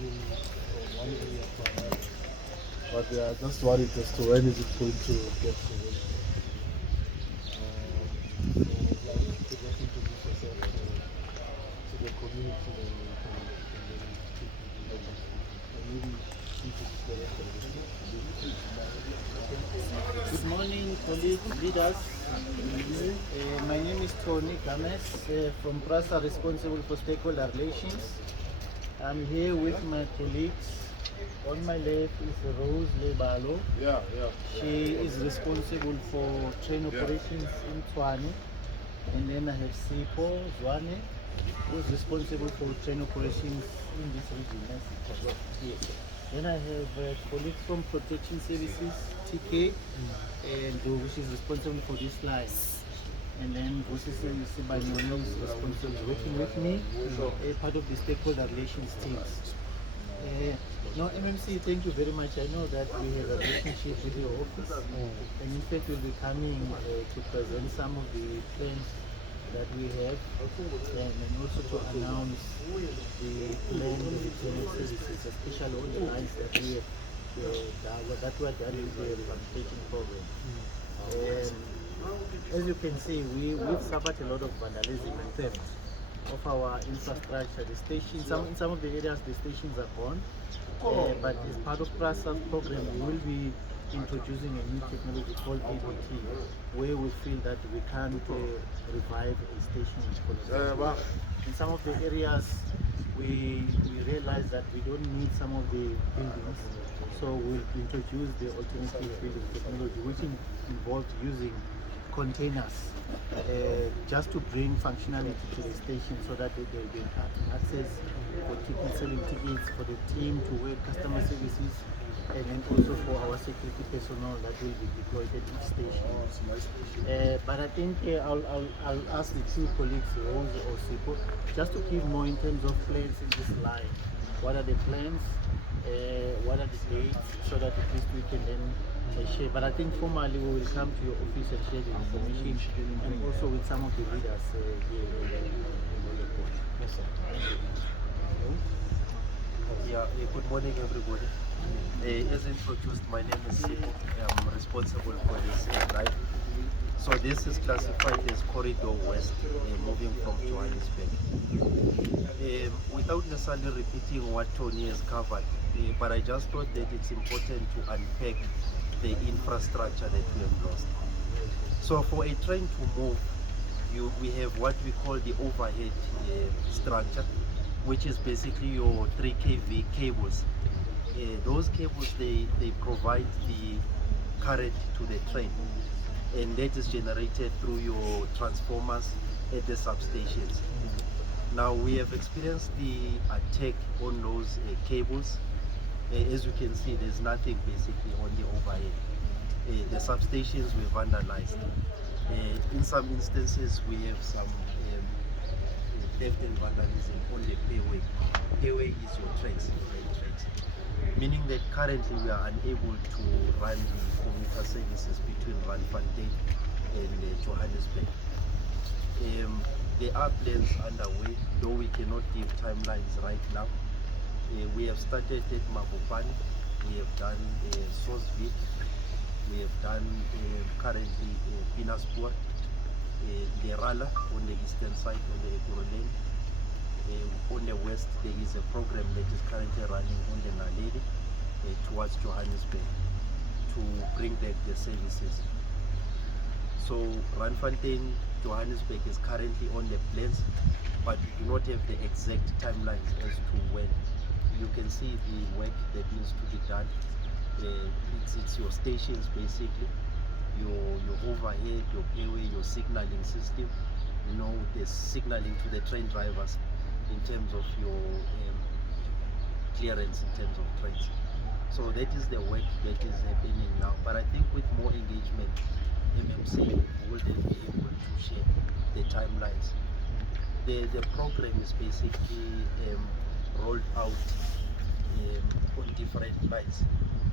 moving from one area to another. But they are just worried as to when is it going to get to them. So like to just introduce yourself to the community, then we can then speak with you later. And maybe introduce the rest of the team. Good morning, colleagues, leaders. My name is Tony Games from PRASA, responsible for stakeholder relations. I'm here with my colleagues. On my left is Rose Lebalo. Yeah. She is responsible for train operations in Tshwane. And then I have Sipo Zwane, who is responsible for train operations in this region. Yes. Then I have colleagues from Protection Services, TK, and which is responsible for this line. And then Vusi Sibanyoni is responsible working with me, part of the stakeholder relations teams. No, MMC, thank you very much. I know that we have a relationship with your office, and in fact, we'll be coming to present some of the plans that we have, and also to announce the plan of the services, especially all the lines that we have that we are done with the rehabilitation program. As you can see, we've suffered a lot of vandalism and theft of our infrastructure. The stations, in some of the areas, the stations are gone. But as part of PRASA's program, we will be introducing a new technology called ABT, where we feel that we can't revive a station in some of the areas. We realize that we don't need some of the buildings, so we'll introduce the alternative building technology, which involves using containers just to bring functionality to the station, so that they have access for selling tickets, for the team to work customer services, and then also for our security personnel that will be deployed at each station. But I think I'll ask the two colleagues, Rose or Sipo, just to give more in terms of plans in this line. What are the plans? What are the dates? So that at least we can then share. But I think formally we will come to your office and share the information, and also with some of the leaders here in the court. Yes, sir. Yeah, good morning everybody. As introduced, my name is Sipo. I'm responsible for this line. So this is classified as Corridor West, moving from Johannesburg. Without necessarily repeating what Tony has covered, but I just thought that it's important to unpack the infrastructure that we have lost. So for a train to move, we have what we call the overhead structure, which is basically your 3 kV cables. Those cables, they provide the current to the train, and that is generated through your transformers at the substations. Now we have experienced the attack on those cables. As you can see, there's nothing basically on the overhead. The substations were vandalized. In some instances, we have some theft and vandalism on the payway. Payway is your tracks, meaning that currently we are unable to run the commuter services between Randfontein and Johannesburg. There are plans underway, though we cannot give timelines right now. We have started at Mabopane, we have done Sosvik, we have done currently Pinasport, Lerala on the eastern side, on the Ekurhuleni. On the west, there is a program that is currently running on the Naledi towards Johannesburg to bring back the services. So Randfontein, Johannesburg is currently on the plans, but we do not have the exact timelines as to when. You can see the work that needs to be done. It's your stations basically, your overhead, your payway, your signaling system, the signaling to the train drivers in terms of your clearance in terms of trains. So that is the work that is happening now. But I think with more engagement, MMC will then be able to share the timelines. The program is basically rolled out on different lines.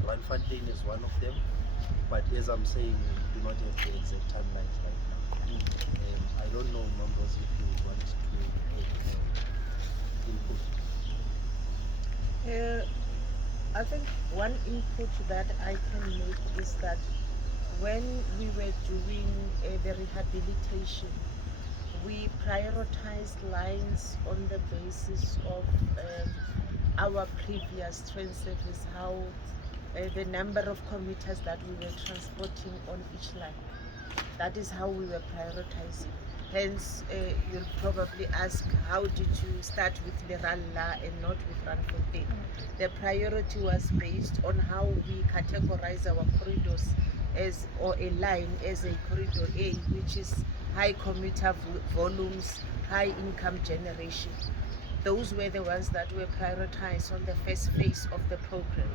Randfontein is one of them, but as I'm saying, we do not have the exact timelines right now. I don't know, members, if you want to take input. I think one input that I can make is that when we were doing the rehabilitation, we prioritized lines on the basis of our previous train service, how the number of commuters that we were transporting on each line. That is how we were prioritizing. Hence, you'll probably ask, how did you start with Leralla and not with Randfontein? The priority was based on how we categorize our corridors as, or a line as a corridor A, which is high commuter volumes, high income generation. Those were the ones that were prioritized on the first phase of the program.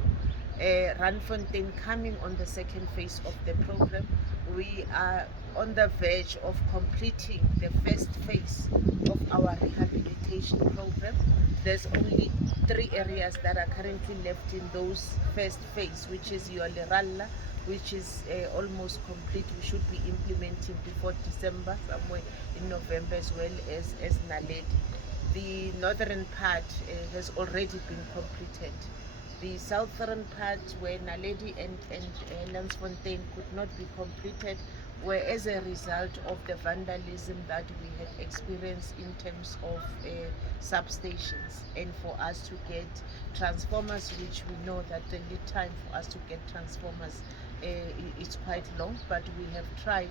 Randfontein coming on the second phase of the program. We are on the verge of completing the first phase of our rehabilitation program. There's only 3 areas that are currently left in those first phase, which is your Leralla, which is almost complete. We should be implementing before December, somewhere in November, as well as Naledi. The northern part has already been completed. The southern part, where Naledi and Lansfontein could not be completed, were as a result of the vandalism that we had experienced in terms of substations, and for us to get transformers, which we know that the lead time for us to get transformers is quite long, but we have tried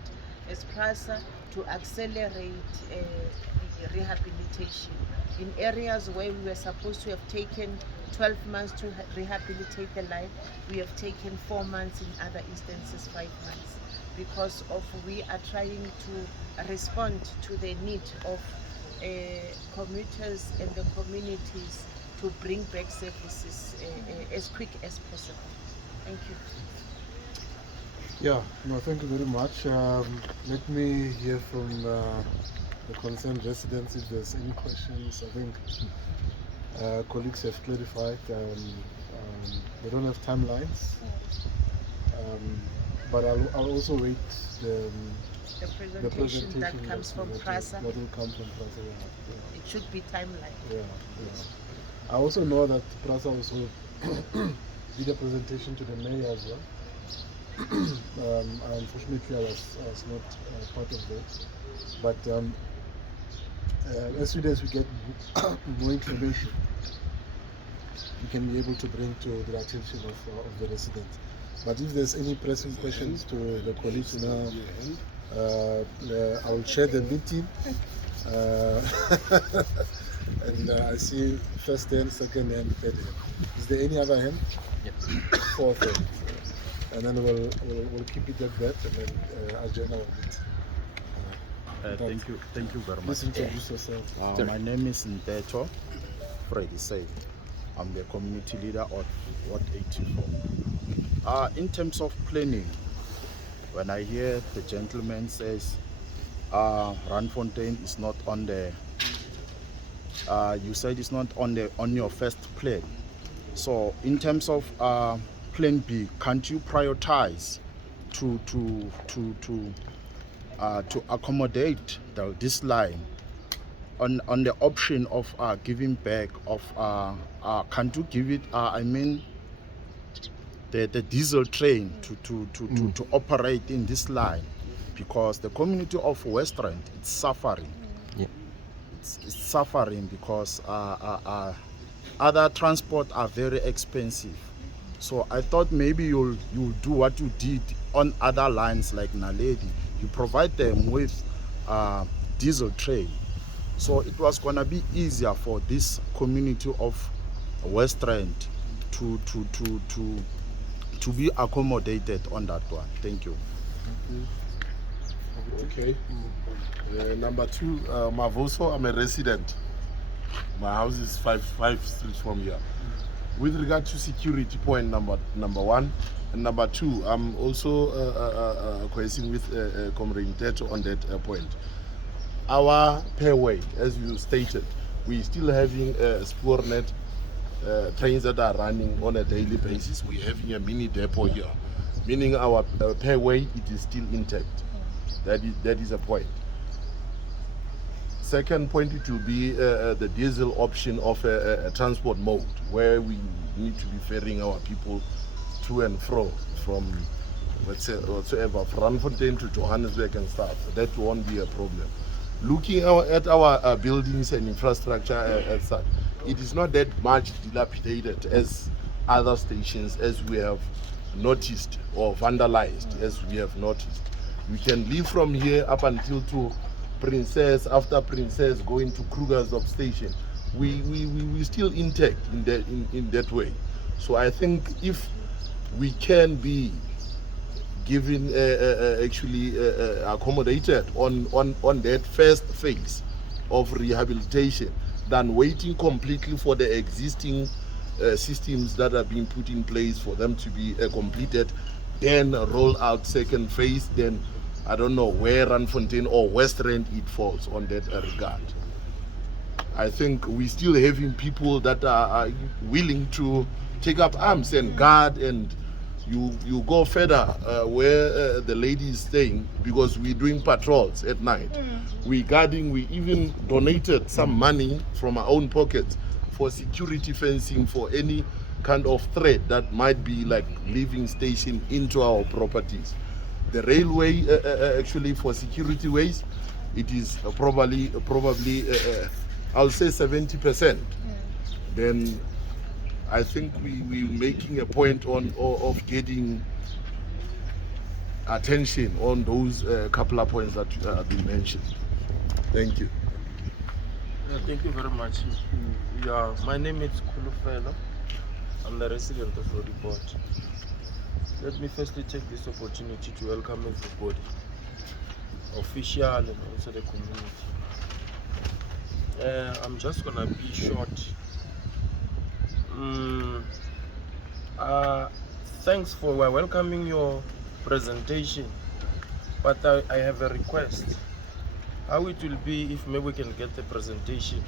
as PRASA to accelerate the rehabilitation in areas where we were supposed to have taken 12 months to rehabilitate the line. We have taken 4 months, in other instances 5 months, because of we are trying to respond to the need of commuters and the communities to bring back services as quick as possible. Thank you. Yeah, no, thank you very much. Let me hear from the concerned residents if there's any questions. I think colleagues have clarified. They don't have timelines, but I'll also wait the presentation that comes from PRASA. That will come from PRASA. Yeah. It should be timeline. Yeah. I also know that PRASA also did a presentation to the mayor as well. Unfortunately, I was not part of that. But as soon as we get more information, we can be able to bring to the attention of the residents. But if there's any pressing questions to the colleagues now, I will share the meeting. And I see first hand, second hand, third hand. Is there any other hand? Yep. Fourth hand. And then we'll keep it at that, and then agenda will meet. Thank you very much. Please introduce yourself. My name is Nteto Freddy Say. I'm the community leader of Ward 84. In terms of planning, when I hear the gentleman says Randfontein is not on the, you said it's not on your first plan. So in terms of Plan B, can't you prioritize to accommodate this line on the option of giving back of can't you give it the diesel train to operate in this line, because the community of West Rand is suffering. Yeah. It's suffering because other transport are very expensive. So I thought maybe you'll do what you did on other lines like Naledi. You provide them with diesel train. So it was gonna be easier for this community of West Rand to be accommodated on that one. Thank you. Okay. Number 2, Mavoso, I'm a resident. My house is five streets from here. With regard to security point number 1 and number 2, I'm also coalescing with Comrade Nteto on that point. Our pairway, as you stated, we're still having Spoornet trains that are running on a daily basis. We're having a mini depot here, meaning our pairway, it is still intact. That is a point. Second point, it will be the diesel option of a transport mode where we need to be ferrying our people to and fro from, let's say, whatsoever, from Randfontein to Johannesburg and stuff. That won't be a problem. Looking at our buildings and infrastructure as such, it is not that much dilapidated as other stations, as we have noticed, or vandalized, as we have noticed. We can leave from here up until to Princess, after Princess going to Krugersdorp station. We still intact in that way. So I think if we can be given actually accommodated on that first phase of rehabilitation than waiting completely for the existing systems that are being put in place for them to be completed, then roll out second phase, then I don't know where Randfontein or West Rand it falls on that regard. I think we still having people that are willing to take up arms and guard, and you go further where the lady is staying, because we're doing patrols at night. We guarding, we even donated some money from our own pockets for security fencing for any kind of threat that might be like leaving station into our properties. The railway actually for security ways, it is probably I'll say 70%. Then I think we're making a point of getting attention on those couple of points that have been mentioned. Thank you. Yeah, thank you very much. Yeah, my name is Kulufelo. I'm the resident of Roodepoort. Let me firstly take this opportunity to welcome everybody, official and also the community. I'm just gonna be short. Thanks for welcoming your presentation, but I have a request. How it will be if maybe we can get the presentation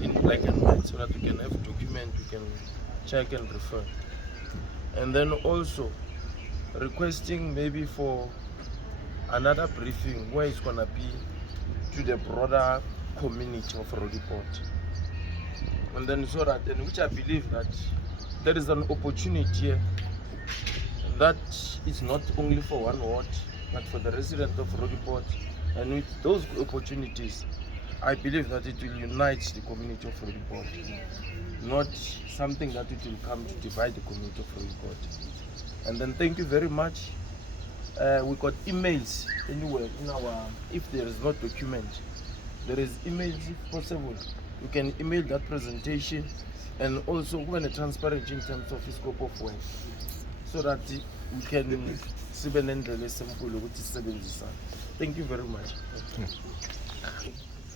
in black and white so that we can have a document we can check and refer. And then also requesting maybe for another briefing where it's gonna be to the broader community of Roodepoort. And then so that, and which I believe that there is an opportunity here that is not only for one ward, but for the resident of Roodepoort. And with those opportunities, I believe that it will unite the community of Roodepoort, not something that it will come to divide the community of Roodepoort. And then thank you very much. We got emails anywhere in our, if there is not document, there is emails if possible. You can email that presentation, and also when it's transparent in terms of the scope of work, so that we can thank you very much.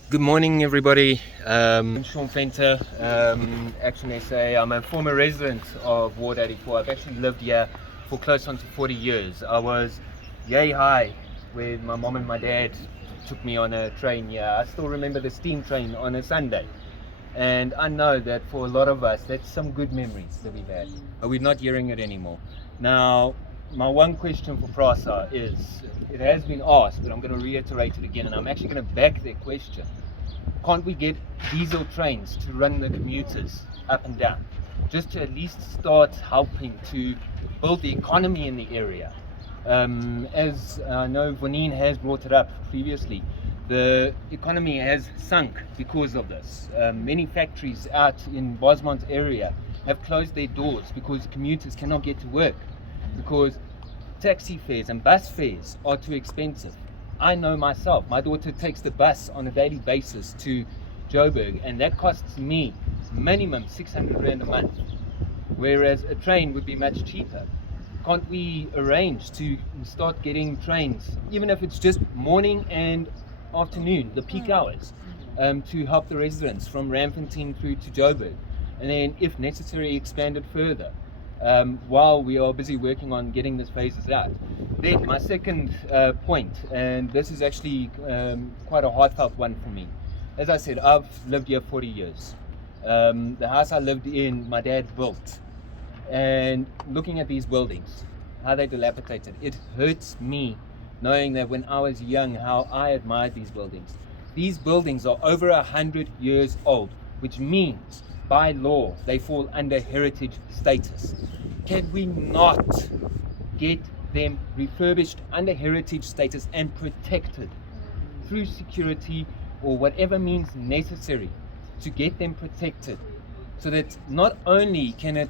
Good morning, everybody. I'm Sean Fenter, Action SA. I'm a former resident of Ward 84. I've actually lived here for close on to 40 years. I was yay high when my mom and my dad took me on a train here. I still remember the steam train on a Sunday. And I know that for a lot of us, that's some good memories that we've had. But we're not hearing it anymore. Now, my one question for PRASA is, it has been asked, but I'm going to reiterate it again, and I'm actually going to back their question. Can't we get diesel trains to run the commuters up and down? Just to at least start helping to build the economy in the area. As I know Vonine has brought it up previously, the economy has sunk because of this. Many factories out in Bosmont area have closed their doors because commuters cannot get to work, because taxi fares and bus fares are too expensive. I know myself, my daughter takes the bus on a daily basis to Joburg, and that costs me minimum 600 Rand a month, whereas a train would be much cheaper. Can't we arrange to start getting trains, even if it's just morning and afternoon, the peak hours, to help the residents from Randfontein through to Joburg, and then if necessary expand it further, while we are busy working on getting this phases out. Then my second point, and this is actually quite a heartfelt one for me. As I said, I've lived here 40 years. The house I lived in, my dad built, and looking at these buildings, how they're dilapidated, it hurts me knowing that when I was young, how I admired these buildings. these buildings are over 100 years old, which means by law they fall under heritage status. Can we not get them refurbished under heritage status and protected through security or whatever means necessary to get them protected, so that not only can it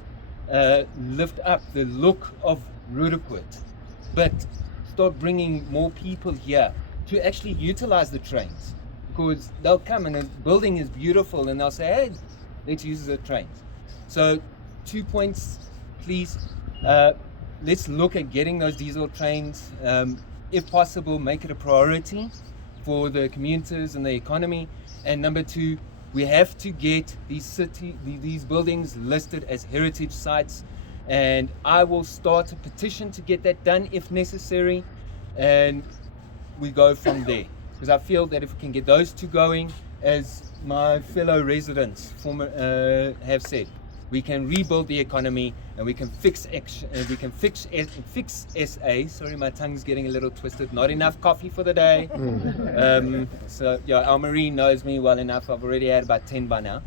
lift up the look of Roodepoort, but start bringing more people here to actually utilize the trains, because they'll come and the building is beautiful and they'll say, hey, let's use the trains. So 2 points, please. Let's look at getting those diesel trains. If possible, make it a priority for the commuters and the economy. And number 2, we have to get these buildings listed as heritage sites. And I will start a petition to get that done if necessary. And we go from there. Because I feel that if we can get those two going, as my fellow residents have said, we can rebuild the economy and we can fix SA. Sorry, my tongue's getting a little twisted. Not enough coffee for the day. So yeah, Almarie knows me well enough. I've already had about 10 by now.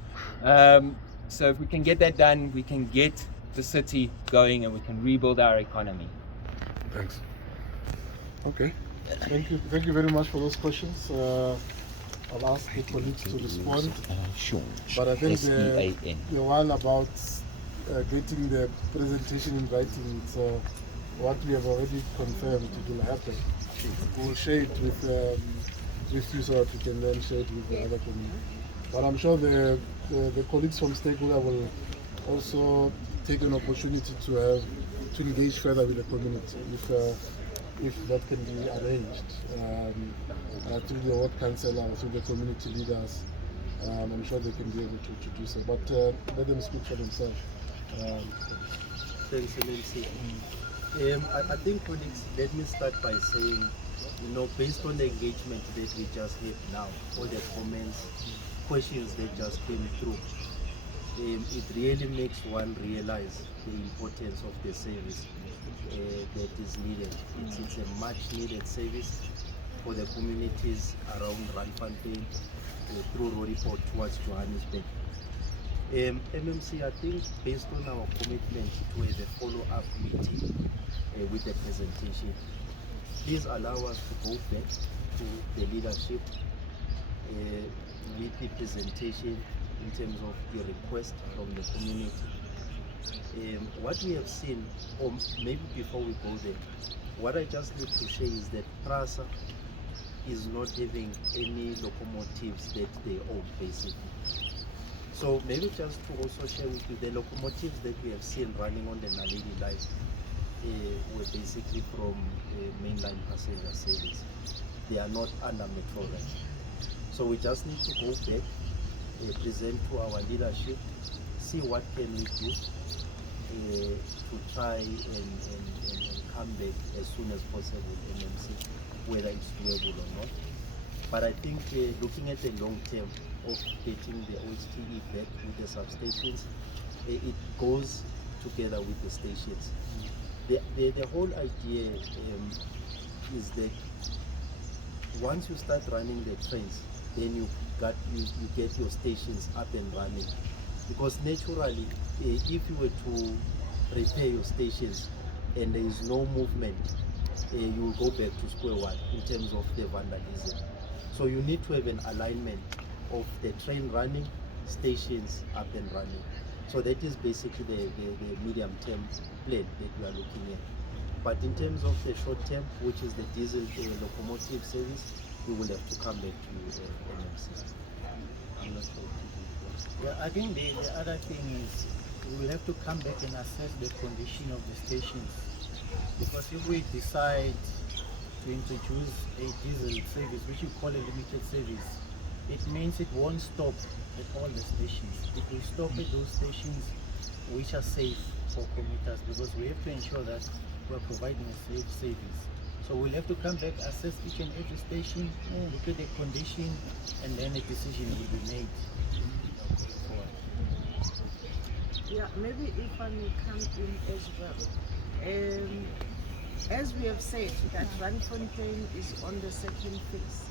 So if we can get that done, we can get the city going and we can rebuild our economy. Thanks. Okay. Thank you very much for those questions. I'll ask the colleagues to respond. But I think the one about getting the presentation in writing, it's what we have already confirmed it will happen. We'll share it with you so that we can then share it with the other community. But I'm sure the colleagues from stakeholder will also take an opportunity to engage further with the community if that can be arranged through the ward councillor, through the community leaders. I'm sure they can be able to do so. But let them speak for themselves. Thanks, MMC. I think, colleagues, let me start by saying, based on the engagement that we just had now, all the comments, questions that just came through, it really makes one realize the importance of the service that is needed. It's a much needed service for the communities around Randfontein, through Roodepoort towards Johannesburg. MMC, I think based on our commitment to have a follow-up meeting with the presentation, please allow us to go back to the leadership with the presentation in terms of the request from the community. What we have seen, or maybe before we go there, what I just need to share is that PRASA is not having any locomotives that they own, basically. So maybe just to also share with you, the locomotives that we have seen running on the Naledi line were basically from mainline passenger service. They are not under Metrorail. So we just need to go back, present to our leadership, see what can we do to try and come back as soon as possible, MMC, whether it's doable or not. But I think looking at the long term of getting the OHTE back with the substations, it goes together with the stations. The whole idea is that once you start running the trains, then you get your stations up and running. Because naturally, if you were to repair your stations and there is no movement, you will go back to square one in terms of the vandalism. So you need to have an alignment of the train running, stations up and running. So that is basically the medium-term plan that we are looking at. But in terms of the short term, which is the diesel locomotive service, we will have to come back to MMC. I'm not sure. Yeah, I think the other thing is we will have to come back and assess the condition of the stations. Because if we decide to introduce a diesel service, which we call a limited service, it means it won't stop at all the stations. It will stop at those stations which are safe for commuters, because we have to ensure that we are providing a safe service. So we'll have to come back, assess each and every station, look at the condition, and then a decision will be made. Yeah, maybe if I may come in as well. As we have said, that Randfontein is on the second phase.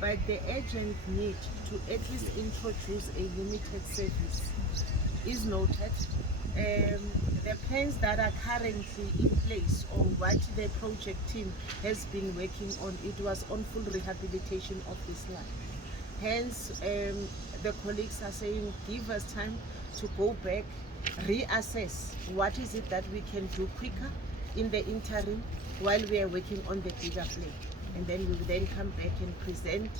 but the urgent need to at least introduce a limited service is noted. The plans that are currently in place, or what the project team has been working on, it was on full rehabilitation of this line. Hence, the colleagues are saying, give us time to go back, reassess what is it that we can do quicker in the interim while we are working on the bigger plan. And then we will then come back and present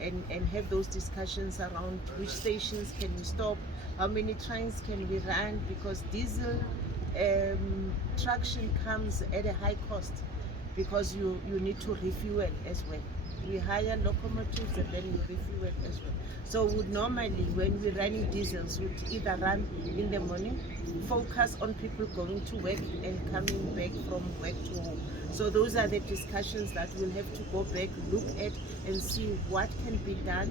and have those discussions around which stations can we stop, how many trains can we run, because diesel traction comes at a high cost because you need to refuel as well. We hire locomotives and then we refuel as well. So would normally, when we're running diesels, would either run in the morning, focus on people going to work and coming back from work to home. So those are the discussions that we'll have to go back, look at and see what can be done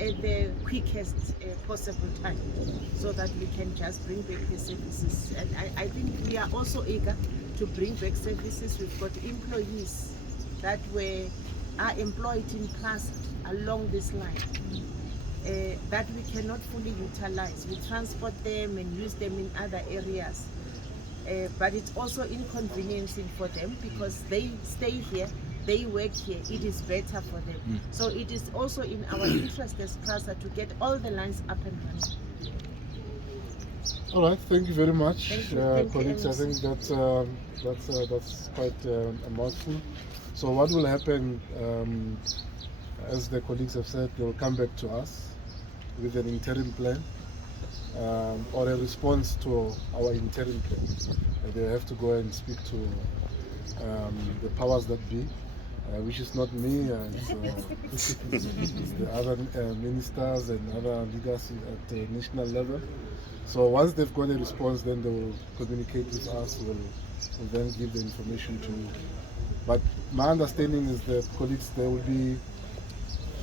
at the quickest possible time, so that we can just bring back the services. And I think we are also eager to bring back services. We've got employees that are employed in PRASA along this line that we cannot fully utilize. We transport them and use them in other areas. But it's also inconveniencing for them because they stay here, they work here, it is better for them. So it is also in our interest as PRASA to get all the lines up and running. All right, thank you very much, Thank you. Thank you, colleagues. I think that's quite a mouthful. So what will happen, as the colleagues have said, they will come back to us with an interim plan or a response to our interim plan. They have to go and speak to the powers that be, which is not me, it's the other ministers and other leaders at the national level. So once they've got a response, then they will communicate with us, we'll then give the information to you. But my understanding is that colleagues, you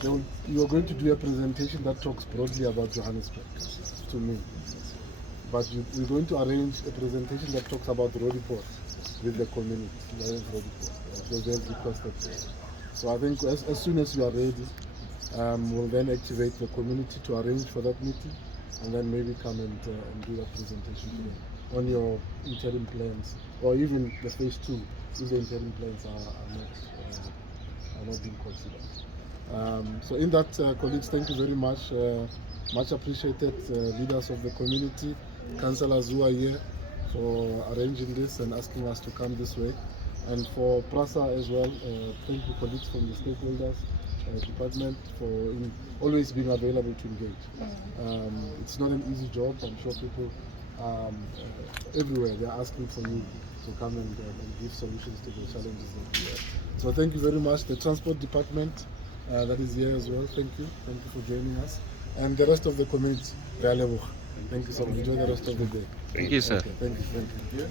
are going to do a presentation that talks broadly about Johannesburg to me. But we're going to arrange a presentation that talks about Roodepoort with the community. Because they've requested it. So I think as soon as you are ready, we'll then activate the community to arrange for that meeting, and then maybe come and do that presentation to them on your interim plans, or even the phase 2, if the interim plans are not being considered. So in that, colleagues, thank you very much. Much appreciated, leaders of the community, councillors who are here, for arranging this and asking us to come this way. And for PRASA as well, thank you, colleagues from the stakeholders department, for always being available to engage. It's not an easy job. I'm sure people everywhere, they're asking for you to come and give solutions to the challenges that we have. So thank you very much. The transport department that is here as well, thank you for joining us. And the rest of the community, thank you so much. Enjoy the rest of the day. Thank you, sir. Okay, thank you.